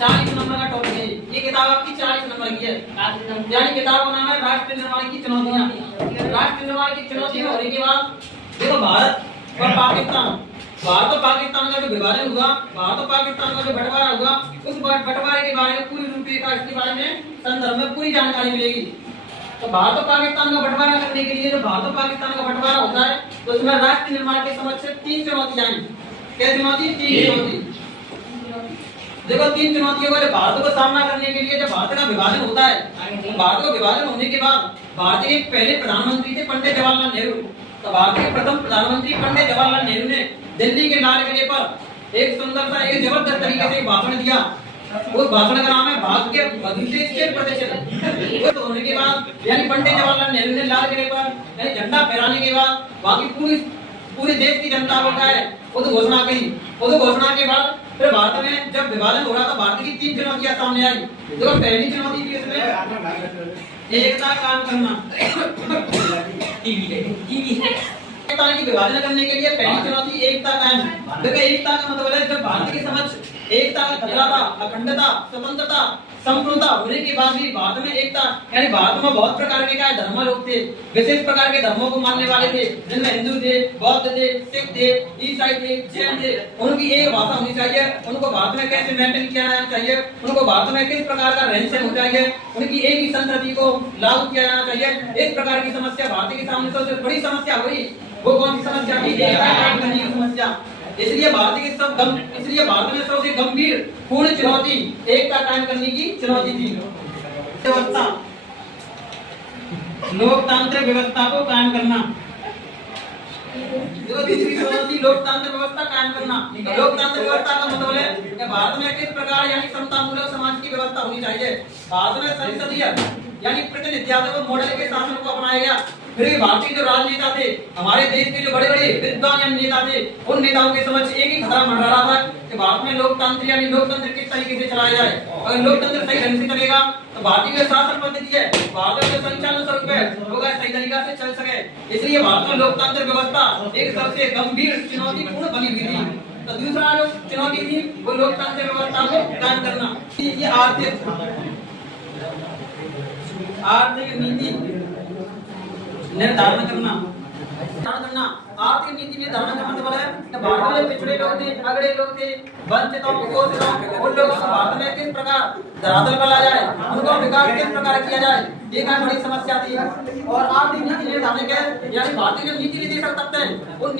40 number का topic है। ये किताब आपकी 40 नंबर की है। यानी किताब का नाम है राष्ट्र निर्माण की चुनौतियां। राष्ट्र निर्माण की चुनौती होने के बाद देखो भारत और पाकिस्तान, भारत और पाकिस्तान का जो विभाजन हुआ, भारत और पाकिस्तान का जो बंटवारा हुआ, उस बंटवारे के बारे में पूरी रूपरेखा, इसके बारे में संदर्भ में पूरी जानकारी मिलेगी। तो भारत और पाकिस्तान का बंटवारा करने के लिए जो भारत और पाकिस्तान का बंटवारा होता है, तो उसमें राष्ट्र निर्माण के समक्ष 3 चुनौतियां आई। क्या चुनौती? 3 चुनौती। देखो 3 चुनौतियों का भारत को सामना करने के लिए जब भारत का विभाजन होता है, तो भारत का विभाजन होने के बाद भारत के पहले प्रधानमंत्री थे पंडित जवाहरलाल नेहरू। तो भारत के प्रथम प्रधानमंत्री पंडित जवाहरलाल नेहरू ने दिल्ली के लाल किले पर एक सुंदर सा, एक जबरदस्त तरीके से भाषण दिया। उस भाषण का नाम है भारत के भविष्य के प्रतिशत। तो होने के बाद यानी पंडित जवाहरलाल नेहरू ने लाल किले पर यानी झंडा फहराने के बाद बाकी पूरे देश की जनता को क्या है वो तो घोषणा करी। वो तो घोषणा के बाद फिर भारत में जब विभाजन हो रहा था, भारत की 3 चुनौतियां सामने आई। देखो पहली चुनौती थी इसमें एकता कायम करना। एकता की विभाजन करने के लिए पहली चुनौती एकता कायम। देखो एकता का मतलब है जब भारत के समक्ष एकता का खतरा था, अखंडता, स्वतंत्रता, संपूर्णता होने के बाद भी भारत में एकता, यानी भारत में बहुत प्रकार के क्या धर्म लोग थे, विशेष प्रकार के धर्मों को मानने वाले थे, जिनमें हिंदू थे, बौद्ध थे, सिख थे, ईसाई थे, जैन थे। उनकी एक भाषा होनी चाहिए, उनको भारत में कैसे मेंटेन किया जाना चाहिए, उनको भारत में किस प्रकार का रहन सहन होना चाहिए, उनकी एक ही संस्कृति को लागू किया जाना चाहिए। इस प्रकार की समस्या भारत के सामने सबसे बड़ी समस्या हुई। वो कौन सी समस्या थी? एकता कायम करने की समस्या। इसलिए भारत में सबसे गंभीर पूर्ण चुनौती एकता कायम करने की चुनौती थी। व्यवस्था, लोकतांत्रिक व्यवस्था को कायम करना। देखो दूसरी चुनौती लोकतांत्रिक व्यवस्था कायम करना। लोकतांत्रिक व्यवस्था का मतलब है कि भारत में किस प्रकार यानी समतामूलक समाज की व्यवस्था होनी चाहिए। भारत में संसदीय यानी प्रतिनिधित्व मॉडल के शासन को अपनाया गया। फिर भारतीय जो राजनेता थे, हमारे देश के जो बड़े-बड़े विद्वान नेता थे, उन नेताओं के समक्ष एक ही खतरा मंडरा रहा था कि भारत में लोकतंत्र यानी लोकतंत्र किस तरीके से चलाया जाए। अगर लोकतंत्र सही ढंग से चलेगा तो भारतीय जो शासन पद्धति है, भारत का संचालन स्वरूप है, वो सही तरीका से चल सके। इसलिए भारत में लोकतंत्र व्यवस्था एक सबसे गंभीर चुनौतीपूर्ण बनी हुई थी। तो दूसरा जो चुनौती थी वो लोकतंत्र व्यवस्था को कायम करना। ये आर्थिक नीति निर्धारण करना। आर्थिक नीति निर्धारण का मतलब है कि भारत में पिछड़े लोग थे, अगड़े लोग थे, वंचितों को उन लोगों को भारत में किस प्रकार धरातल पर लाया जाए, उनको विकास किस प्रकार किया जाए, ये एक बड़ी समस्या थी। और आर्थिक नीति निर्धारण के यानी भारतीय जो नीति निर्देशक तत्व हैं उन